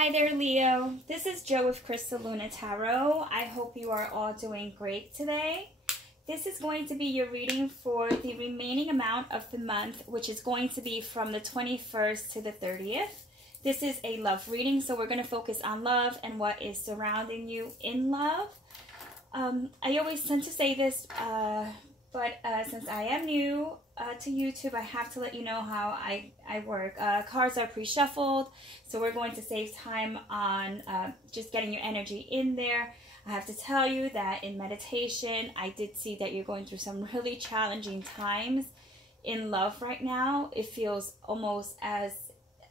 Hi there, Leo. This is Jo with Crystal Luna Tarot. I hope you are all doing great today. This is going to be your reading for the remaining amount of the month, which is going to be from the 21st to the 30th. This is a love reading, so we're going to focus on love and what is surrounding you in love. I always tend to say this, but since I am new to YouTube, I have to let you know how I work. Cards are pre-shuffled, so we're going to save time on just getting your energy in there. I have to tell you that in meditation, I did see that you're going through some really challenging times in love right now. It feels almost as,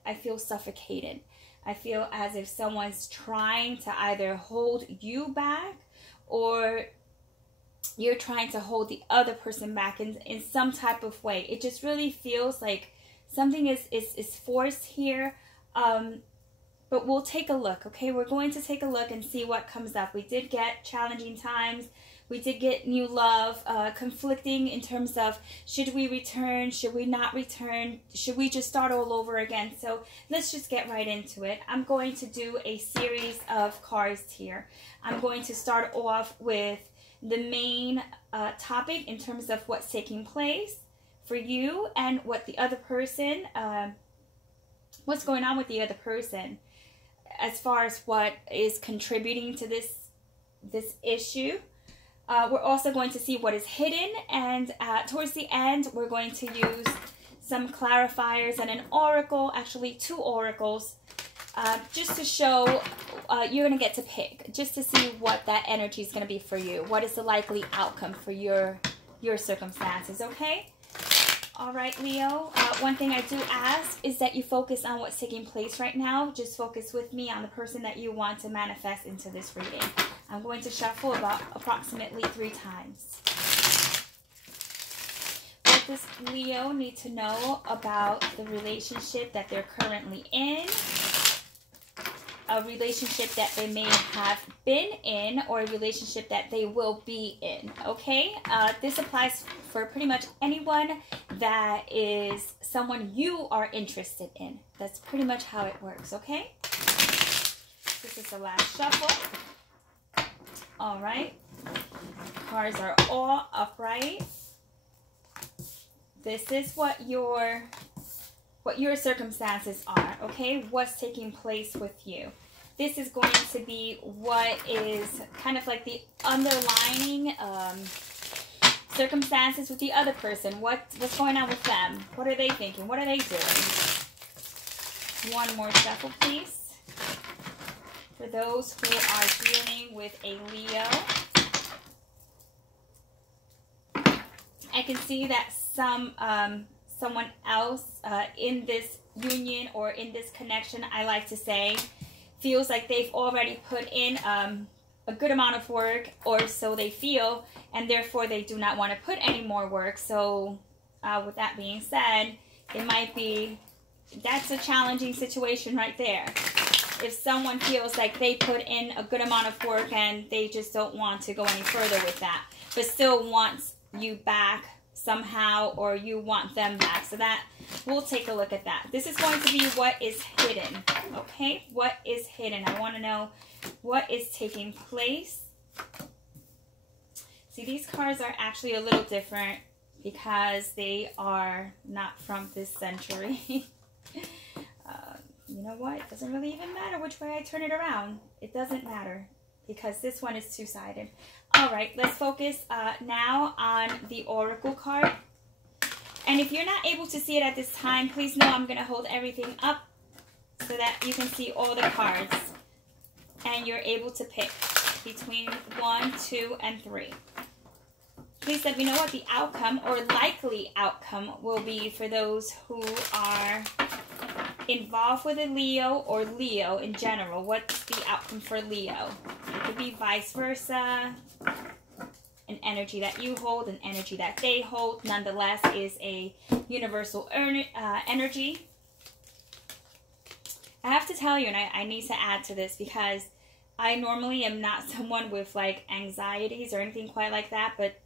I feel suffocated. I feel as if someone's trying to either hold you back or you're trying to hold the other person back in some type of way. It just really feels like something is forced here. But we'll take a look, okay? We're going to take a look and see what comes up. We did get challenging times. We did get new love, conflicting in terms of should we return, should we not return, should we just start all over again? So let's just get right into it. I'm going to do a series of cards here. I'm going to start off with the main topic in terms of what's taking place for you and what the other person, what's going on with the other person as far as what is contributing to this issue. We're also going to see what is hidden, and towards the end we're going to use some clarifiers and an oracle, actually 2 oracles, just to show, you're going to get to pick, just to see what that energy is going to be for you. What is the likely outcome for your circumstances, okay? All right, Leo. One thing I do ask is that you focus on what's taking place right now. Just focus with me on the person that you want to manifest into this reading. I'm going to shuffle about approximately 3 times. What does Leo need to know about the relationship that they're currently in? A relationship that they may have been in, or a relationship that they will be in, okay? This applies for pretty much anyone that is someone you are interested in. That's pretty much how it works, okay? This is the last shuffle. All right. Cards are all upright. This is what your circumstances are, okay? What's taking place with you. This is going to be what is kind of like the underlining circumstances with the other person. What's going on with them? What are they thinking? What are they doing? One more shuffle, please. For those who are dealing with a Leo, I can see that someone else in this union or in this connection, I like to say, feels like they've already put in a good amount of work, or so they feel, and therefore they do not want to put any more work. So with that being said, it might be, that's a challenging situation right there. If someone feels like they put in a good amount of work and they just don't want to go any further with that, but still wants you back somehow, or you want them back. So that, we'll take a look at that. This is going to be what is hidden, okay? What is hidden? I want to know what is taking place. See, these cards are actually a little different because they are not from this century. You know what? It doesn't really even matter which way I turn it around. It doesn't matter because this one is two-sided. All right, let's focus now on the oracle card. And if you're not able to see it at this time, please know I'm going to hold everything up so that you can see all the cards. And you're able to pick between 1, 2, and 3. Please let me know what the outcome or likely outcome will be for those who are involved with a Leo or Leo in general. What's the outcome for Leo? It could be vice versa. An energy that you hold, an energy that they hold, nonetheless is a universal energy. I have to tell you, and I need to add to this because I normally am not someone with like anxieties or anything quite like that, but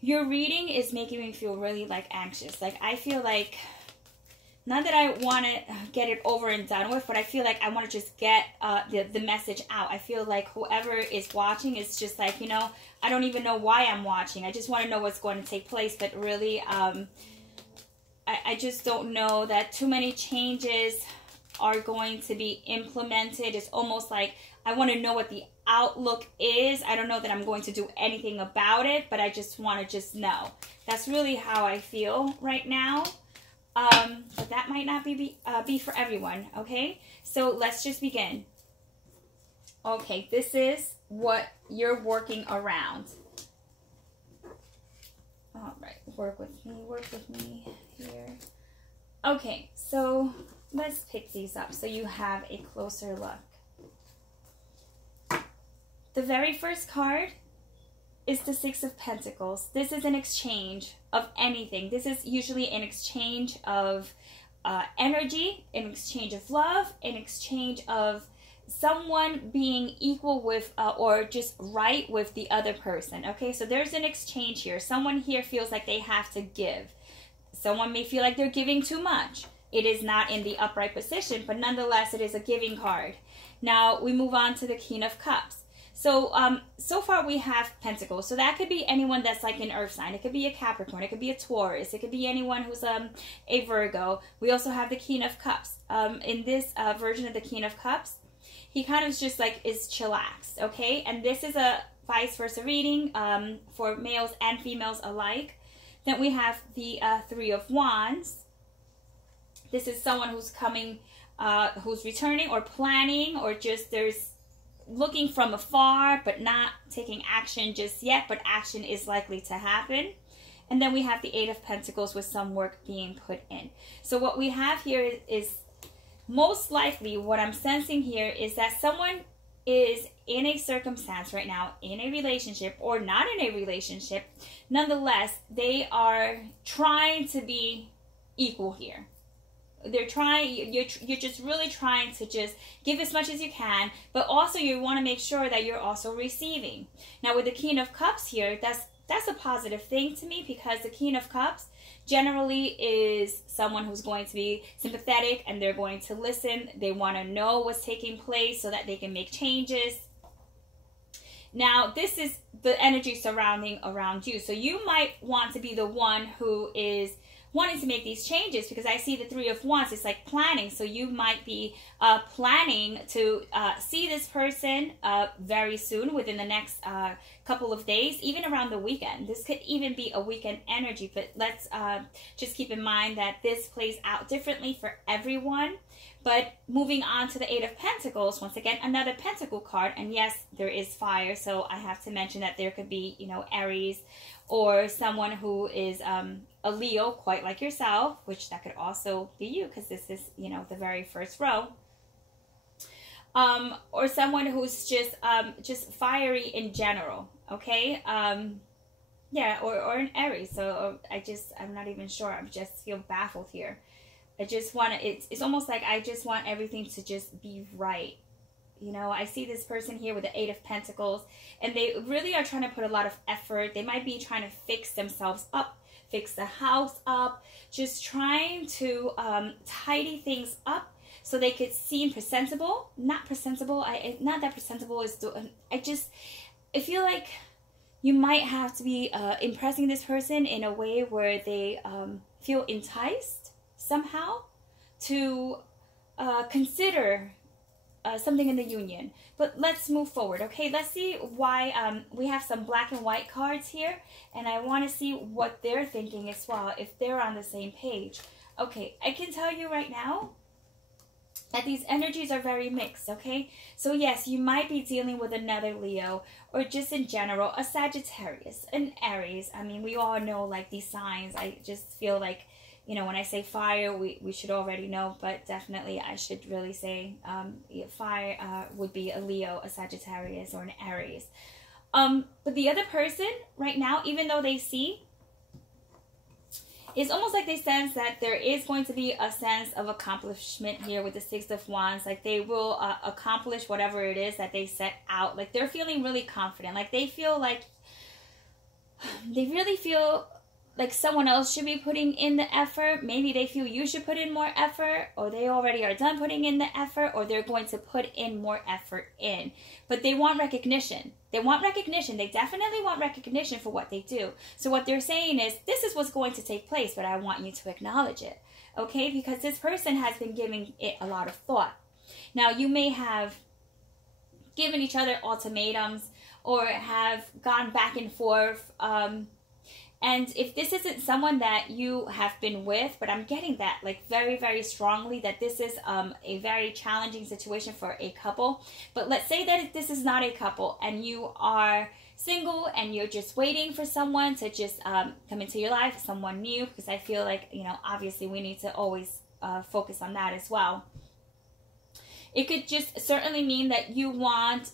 your reading is making me feel really like anxious. Like I feel like not that I want to get it over and done with, but I feel like I want to just get the message out. I feel like whoever is watching is just like, you know, I don't even know why I'm watching. I just want to know what's going to take place. But really, I just don't know that too many changes are going to be implemented. It's almost like I want to know what the outlook is. I don't know that I'm going to do anything about it, but I just want to just know. That's really how I feel right now. But that might not be for everyone, okay? So let's just begin. Okay, this is what you're working around. All right, work with me here. Okay, so let's pick these up so you have a closer look. The very first card is the Six of Pentacles. This is an exchange of anything. This is usually an exchange of energy, an exchange of love, an exchange of someone being equal with or just right with the other person. Okay, so there's an exchange here. Someone here feels like they have to give. Someone may feel like they're giving too much. It is not in the upright position, but nonetheless, it is a giving card. Now, we move on to the King of Cups. So, so far we have Pentacles. So that could be anyone that's like an earth sign. It could be a Capricorn. It could be a Taurus. It could be anyone who's a Virgo. We also have the King of Cups. In this version of the King of Cups, he kind of just like is chillaxed, okay? And this is a vice versa reading for males and females alike. Then we have the Three of Wands. This is someone who's coming, who's returning or planning, or just there's looking from afar but not taking action just yet, but action is likely to happen. And then we have the Eight of Pentacles with some work being put in. So what we have here is most likely what I'm sensing here is that someone is in a circumstance right now, in a relationship or not in a relationship. Nonetheless, they are trying to be equal here. They're trying, you're just really trying to just give as much as you can, but also you want to make sure that you're also receiving. Now with the King of Cups here, that's a positive thing to me, because the King of Cups generally is someone who's going to be sympathetic and they're going to listen. They want to know what's taking place so that they can make changes. Now, this is the energy surrounding around you. So you might want to be the one who is wanting to make these changes, because I see the Three of Wands. It's like planning. So you might be planning to see this person very soon, within the next couple of days, even around the weekend. This could even be a weekend energy, but let's just keep in mind that this plays out differently for everyone. But moving on to the Eight of Pentacles, once again, another Pentacle card. And yes, there is fire. So I have to mention that there could be, you know, Aries, or someone who is a Leo, quite like yourself, which that could also be you, because this is, you know, the very first row. Or someone who's just fiery in general, okay? Yeah, or an Aries. So I'm not even sure. I just feel baffled here. I just want to, it's almost like I just want everything to just be right. You know, I see this person here with the Eight of Pentacles, and they really are trying to put a lot of effort. They might be trying to fix themselves up, fix the house up, just trying to tidy things up so they could seem presentable. Not presentable. Not that presentable is. I feel like you might have to be impressing this person in a way where they feel enticed somehow to consider something in the union. But let's move forward, okay? Let's see why we have some black and white cards here, and I want to see what they're thinking as well, if they're on the same page. Okay, I can tell you right now that these energies are very mixed, okay? So yes, you might be dealing with another Leo, or just in general, a Sagittarius, an Aries. I mean, we all know like these signs. I just feel like, you know, when I say fire, we should already know, but definitely I should really say fire would be a Leo, a Sagittarius, or an Aries. But the other person right now, even though they see, it's almost like they sense that there is going to be a sense of accomplishment here with the Six of Wands. Like they will accomplish whatever it is that they set out. Like they're feeling really confident. Like they feel like, they really feel like someone else should be putting in the effort. Maybe they feel you should put in more effort, or they already are done putting in the effort, or they're going to put in more effort in. But they want recognition. They want recognition. They definitely want recognition for what they do. So what they're saying is, this is what's going to take place, but I want you to acknowledge it. Okay? Because this person has been giving it a lot of thought. Now, you may have given each other ultimatums or have gone back and forth. And if this isn't someone that you have been with, but I'm getting that like very, very strongly that this is a very challenging situation for a couple. But let's say that this is not a couple and you are single and you're just waiting for someone to just come into your life, someone new, because I feel like, you know, obviously we need to always focus on that as well. It could just certainly mean that you want...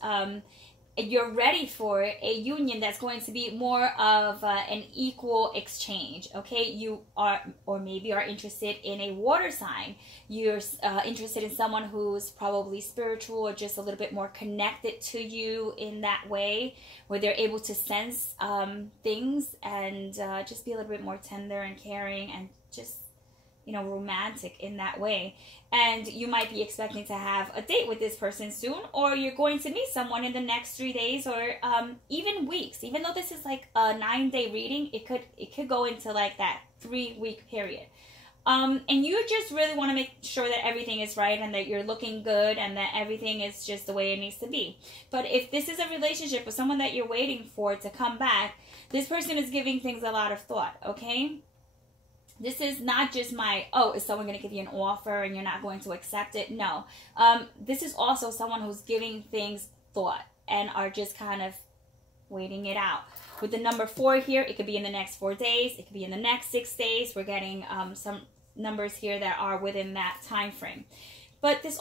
you're ready for a union that's going to be more of an equal exchange, okay? You are, or maybe are interested in a water sign. You're interested in someone who's probably spiritual or just a little bit more connected to you in that way, where they're able to sense things and just be a little bit more tender and caring and just, you know, romantic in that way. And you might be expecting to have a date with this person soon, or you're going to meet someone in the next 3 days or even weeks. Even though this is like a 9-day reading, it could go into like that 3-week period. And you just really want to make sure that everything is right and that you're looking good and that everything is just the way it needs to be. But if this is a relationship with someone that you're waiting for to come back, this person is giving things a lot of thought, okay? This is not just my, oh, is someone going to give you an offer and you're not going to accept it? No. This is also someone who's giving things thought and are just kind of waiting it out. With the number 4 here, it could be in the next 4 days. It could be in the next 6 days. We're getting some numbers here that are within that time frame. But this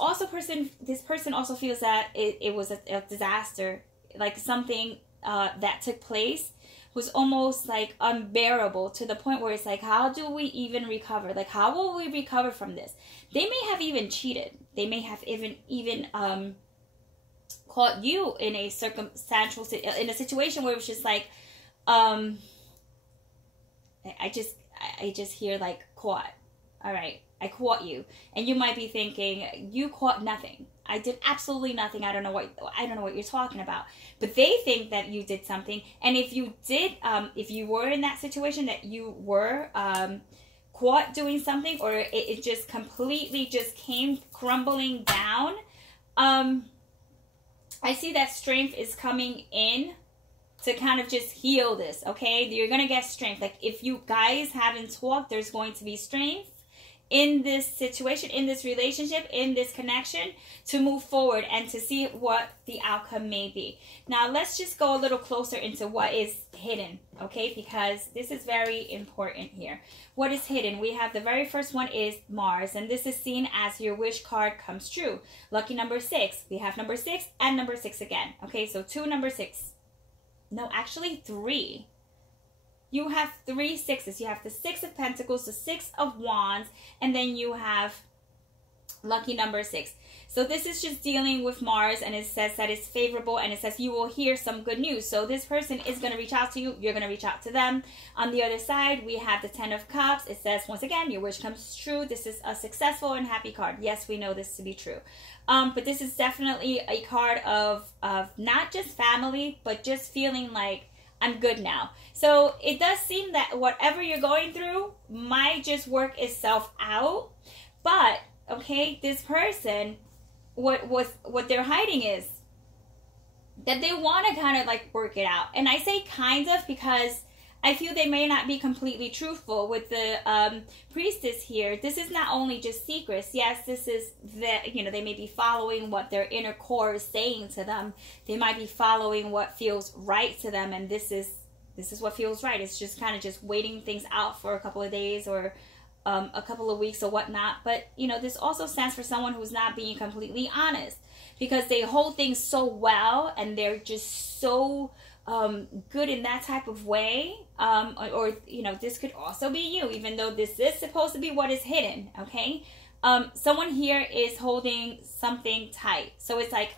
person also feels that it was a disaster, like something that took place was almost like unbearable to the point where it's like, how do we even recover? Like, how will we recover from this? They may have even cheated. They may have even caught you in a situation where it was just like, I just hear like caught. All right, I caught you, and you might be thinking, you caught nothing. I did absolutely nothing. I don't know what you're talking about. But they think that you did something. And if you did, if you were in that situation that you were caught doing something, or it just completely just came crumbling down, I see that strength is coming in to kind of just heal this, okay? You're going to get strength. Like if you guys haven't talked, there's going to be strength in this situation, in this relationship, in this connection, to move forward and to see what the outcome may be. Now, let's just go a little closer into what is hidden, okay? Because this is very important here. What is hidden? We have the very first one is Mars, and this is seen as your wish card comes true. Lucky number 6. We have number 6 and number 6 again. Okay, so 2, number 6. No, actually 3. You have 3 6s. You have the 6 of Pentacles, the 6 of Wands, and then you have lucky number 6. So this is just dealing with Mars, and it says that it's favorable, and it says you will hear some good news. So this person is going to reach out to you. You're going to reach out to them. On the other side, we have the 10 of Cups. It says, once again, your wish comes true. This is a successful and happy card. Yes, we know this to be true. But this is definitely a card of not just family, but just feeling like, I'm good now. So it does seem that whatever you're going through might just work itself out. But, okay, this person, what they're hiding is that they want to kind of like work it out. And I say kind of because I feel they may not be completely truthful with the priestess here. This is not only just secrets. Yes, this is that, you know, they may be following what their inner core is saying to them. They might be following what feels right to them, and this is what feels right. It's just kind of just waiting things out for a couple of days or a couple of weeks or whatnot. But, you know, this also stands for someone who's not being completely honest, because they hold things so well and they're just so good in that type of way, or you know, this could also be you, even though this is supposed to be what is hidden, okay? Someone here is holding something tight. So it's like,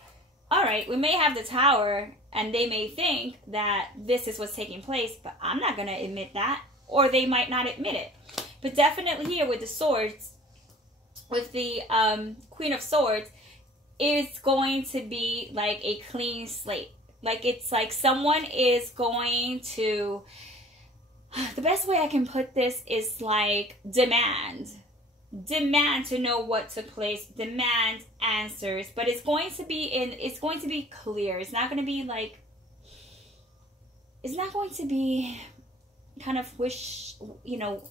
all right, we may have the Tower and they may think that this is what's taking place, but I'm not going to admit that. or they might not admit it. But definitely here with the swords, with the Queen of Swords, it's going to be like a clean slate. Like it's like someone is going to, the best way I can put this is like demand to know what took place, demand answers, but it's going to be clear. It's not going to be like, it's not going to be kind of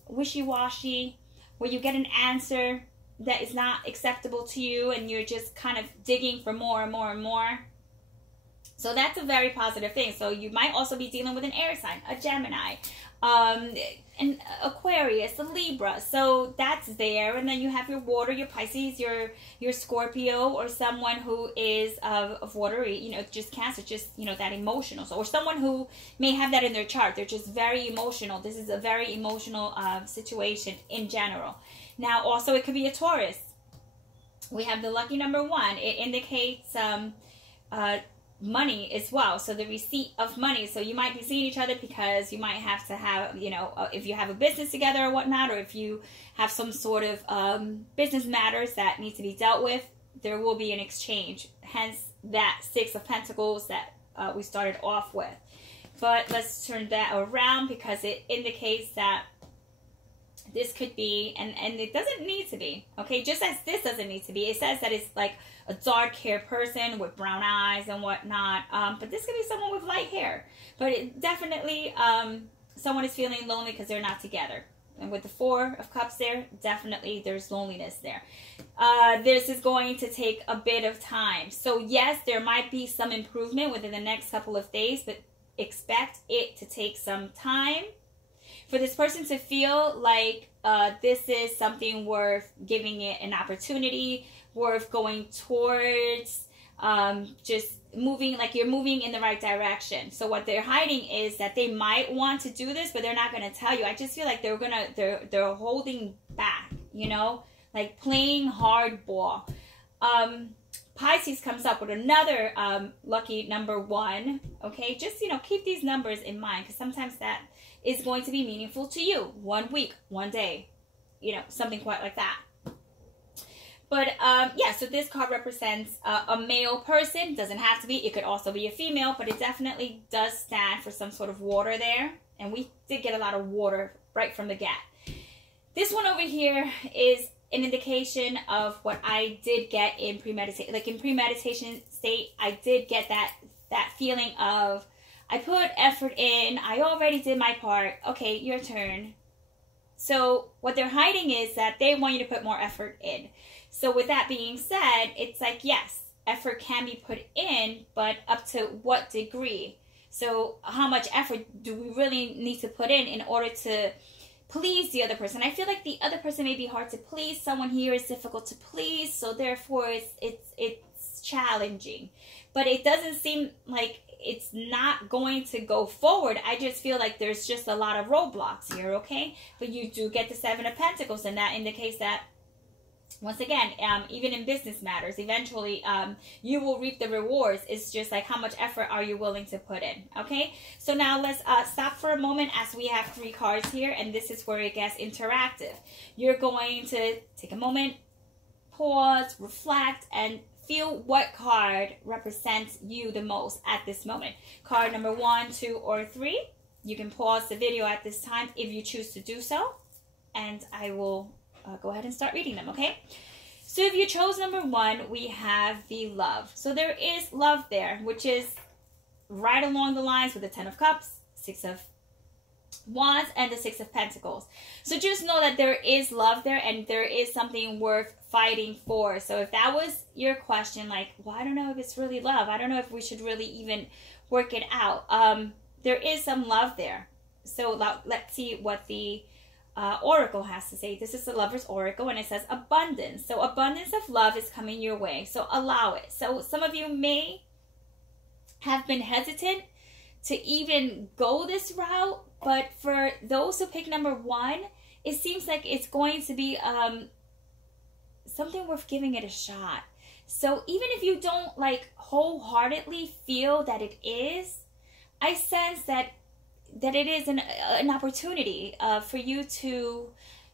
wishy-washy, where you get an answer that is not acceptable to you and you're just kind of digging for more and more and more. So that's a very positive thing. So you might also be dealing with an air sign, a Gemini, an Aquarius, a Libra. So that's there. And then you have your water, your Pisces, your Scorpio, or someone who is of watery, just Cancer, just, that emotional. So, or someone who may have that in their chart. They're just very emotional. This is a very emotional situation in general. Now, also it could be a Taurus. We have the lucky number 1. It indicates money as well. So the receipt of money. So you might be seeing each other because you might have to have, if you have a business together or whatnot, or if you have some sort of business matters that need to be dealt with, there will be an exchange. Hence that 6 of Pentacles that we started off with. But let's turn that around, because it indicates that this could be, and it doesn't need to be, okay? Just as this doesn't need to be. It says that it's like a dark-haired person with brown eyes and whatnot. But this could be someone with light hair. But it definitely, someone is feeling lonely because they're not together. And with the 4 of Cups there, definitely there's loneliness there. This is going to take a bit of time. So yes, there might be some improvement within the next couple of days, but expect it to take some time for this person to feel like this is something worth giving it an opportunity, worth going towards, just moving, like you're moving in the right direction. So what they're hiding is that they might want to do this, but they're not going to tell you. I just feel like they're holding back, like playing hardball. Pisces comes up with another lucky number 1. Okay, just keep these numbers in mind, because sometimes that is going to be meaningful to you. 1 week, 1 day, something quite like that. But yeah, so this card represents a male person. Doesn't have to be. It could also be a female, but it definitely does stand for some sort of water there. And we did get a lot of water right from the get. This one over here is an indication of what I did get in premeditation. Like in premeditation state, I did get that feeling of, I put effort in. I already did my part. Okay, your turn. So what they're hiding is that they want you to put more effort in. So with that being said, it's like, yes, effort can be put in, but up to what degree? So how much effort do we really need to put in order to please the other person? I feel like the other person may be hard to please. Someone here is difficult to please. So therefore it's challenging. But it doesn't seem like it's not going to go forward. I just feel like there's just a lot of roadblocks here, okay? But you do get the 7 of Pentacles, and that indicates that, once again, even in business matters, eventually you will reap the rewards. It's just like, how much effort are you willing to put in, okay? So now let's stop for a moment, as we have 3 cards here, and this is where it gets interactive. You're going to take a moment, pause, reflect, and feel what card represents you the most at this moment. Card number 1, 2, or 3. You can pause the video at this time if you choose to do so, and I will go ahead and start reading them, okay? So if you chose number 1, we have the love. So there is love there, which is right along the lines with the 10 of Cups, 6 of Wands, and the 6 of Pentacles. So just know that there is love there, and there is something worth fighting for. So if that was your question, like, well, I don't know if it's really love, I don't know if we should really even work it out, there is some love there. So let's see what the Oracle has to say. This is the Lover's Oracle, and it says abundance. So abundance of love is coming your way, so allow it. So some of you may have been hesitant to even go this route, but for those who pick number 1, it seems like it's going to be something worth giving it a shot. So even if you don't like wholeheartedly feel that it is, I sense that that it is an opportunity for you to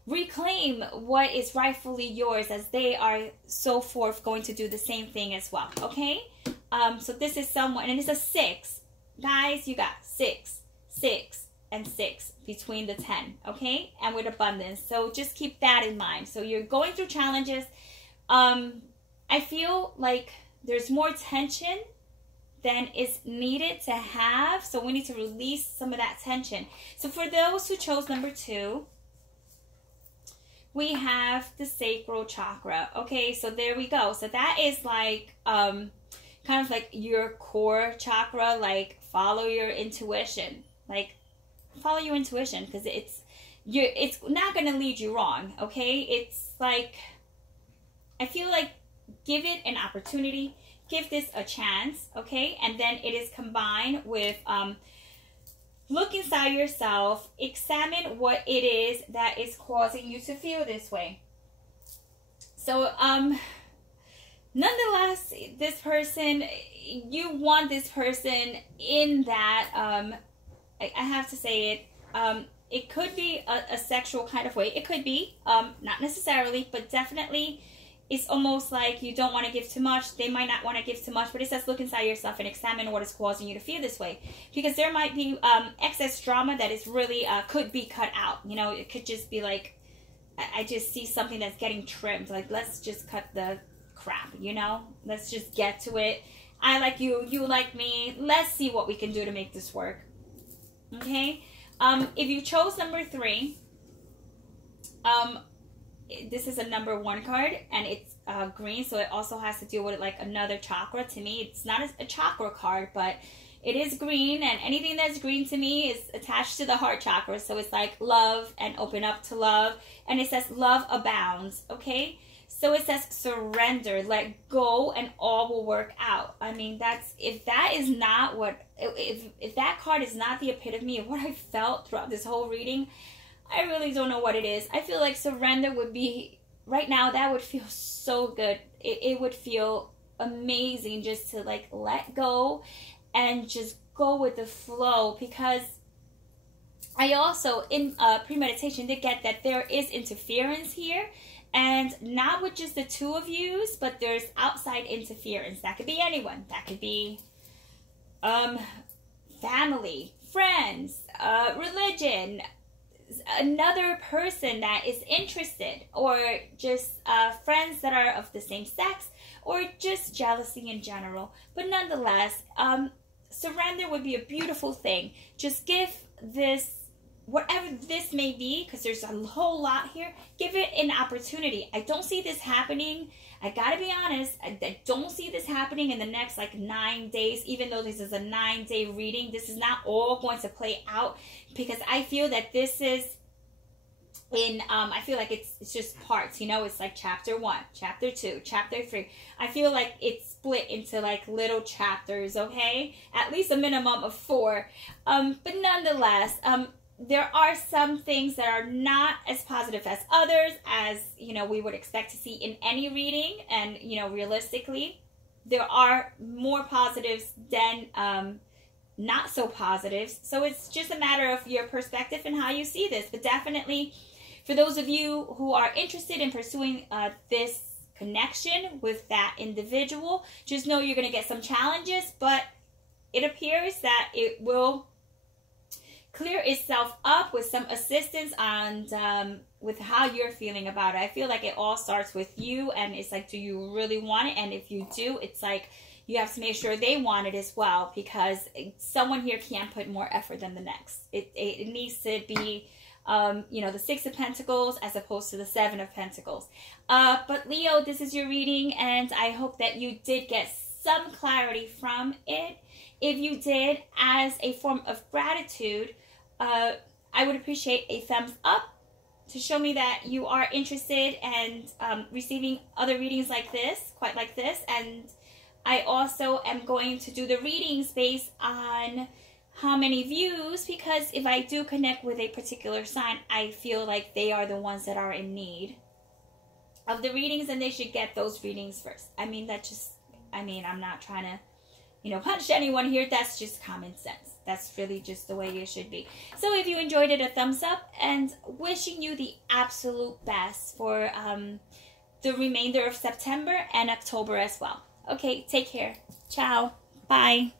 reclaim what is rightfully yours, as they are so forth going to do the same thing as well. Okay, so this is someone, and it's a 6, guys. You got 6, 6, and 6 between the 10. Okay, and with abundance. So just keep that in mind. So you're going through challenges. I feel like there's more tension than is needed to have, so we need to release some of that tension. So for those who chose number 2, we have the sacral chakra. Okay, so there we go. So that is like kind of like your core chakra. Like, follow your intuition. Like, follow your intuition, because it's not going to lead you wrong. Okay, it's like, I feel like, give it an opportunity. Give this a chance, okay? And then it is combined with look inside yourself, examine what it is that is causing you to feel this way. So, nonetheless, this person, you want this person in that, I have to say it, it could be a sexual kind of way. It could be, not necessarily, but definitely. It's almost like you don't want to give too much. They might not want to give too much, but it says look inside yourself and examine what is causing you to feel this way. Because there might be excess drama that is really, could be cut out. You know, it could just be like, I just see something that's getting trimmed. Like, let's just cut the crap, you know? Let's just get to it. I like you, you like me. Let's see what we can do to make this work. Okay? If you chose number 3, this is a number 1 card, and it's green, so it also has to deal with like another chakra. To me, it's not a chakra card, but it is green, and anything that's green to me is attached to the heart chakra. So it's like love and open up to love, and it says love abounds. Okay, so it says surrender, let go, and all will work out. I mean, that's, if that is not what, if that card is not the epitome of what I felt throughout this whole reading, I really don't know what it is. I feel like surrender would be, right now, that would feel so good. It would feel amazing just to like let go and just go with the flow. Because I also, in premeditation, did get that there is interference here. And not with just the 2 of you, but there's outside interference. That could be anyone. That could be family, friends, religion, another person that is interested, or just friends that are of the same sex, or just jealousy in general. But nonetheless, surrender would be a beautiful thing. Just give this, whatever this may be, because there's a whole lot here, give it an opportunity. I don't see this happening. I gotta be honest, I don't see this happening in the next like 9 days. Even though this is a 9-day reading, this is not all going to play out, because I feel that this is in, I feel like it's just parts, you know, it's like chapter 1, chapter 2, chapter 3. I feel like it's split into like little chapters, okay? At least a minimum of 4. But nonetheless, there are some things that are not as positive as others, as, you know, we would expect to see in any reading. And, you know, realistically, there are more positives than not so positives. So it's just a matter of your perspective and how you see this. But definitely, for those of you who are interested in pursuing this connection with that individual, just know you're going to get some challenges, but it appears that it will clear itself up with some assistance and with how you're feeling about it. I feel like it all starts with you, and it's like, do you really want it? And if you do, it's like you have to make sure they want it as well, because someone here can't put more effort than the next. It needs to be, you know, the 6 of Pentacles as opposed to the 7 of Pentacles. But Leo, this is your reading, and I hope that you did get some clarity from it. If you did, as a form of gratitude, I would appreciate a thumbs up to show me that you are interested and receiving other readings like this, quite like this. And I also am going to do the readings based on how many views, because if I do connect with a particular sign, I feel like they are the ones that are in need of the readings, and they should get those readings first. I mean, that just, I mean, I'm not trying to you know, punch anyone here. That's just common sense. That's really just the way it should be. So if you enjoyed it, a thumbs up, and wishing you the absolute best for the remainder of September and October as well. Okay, take care. Ciao. Bye.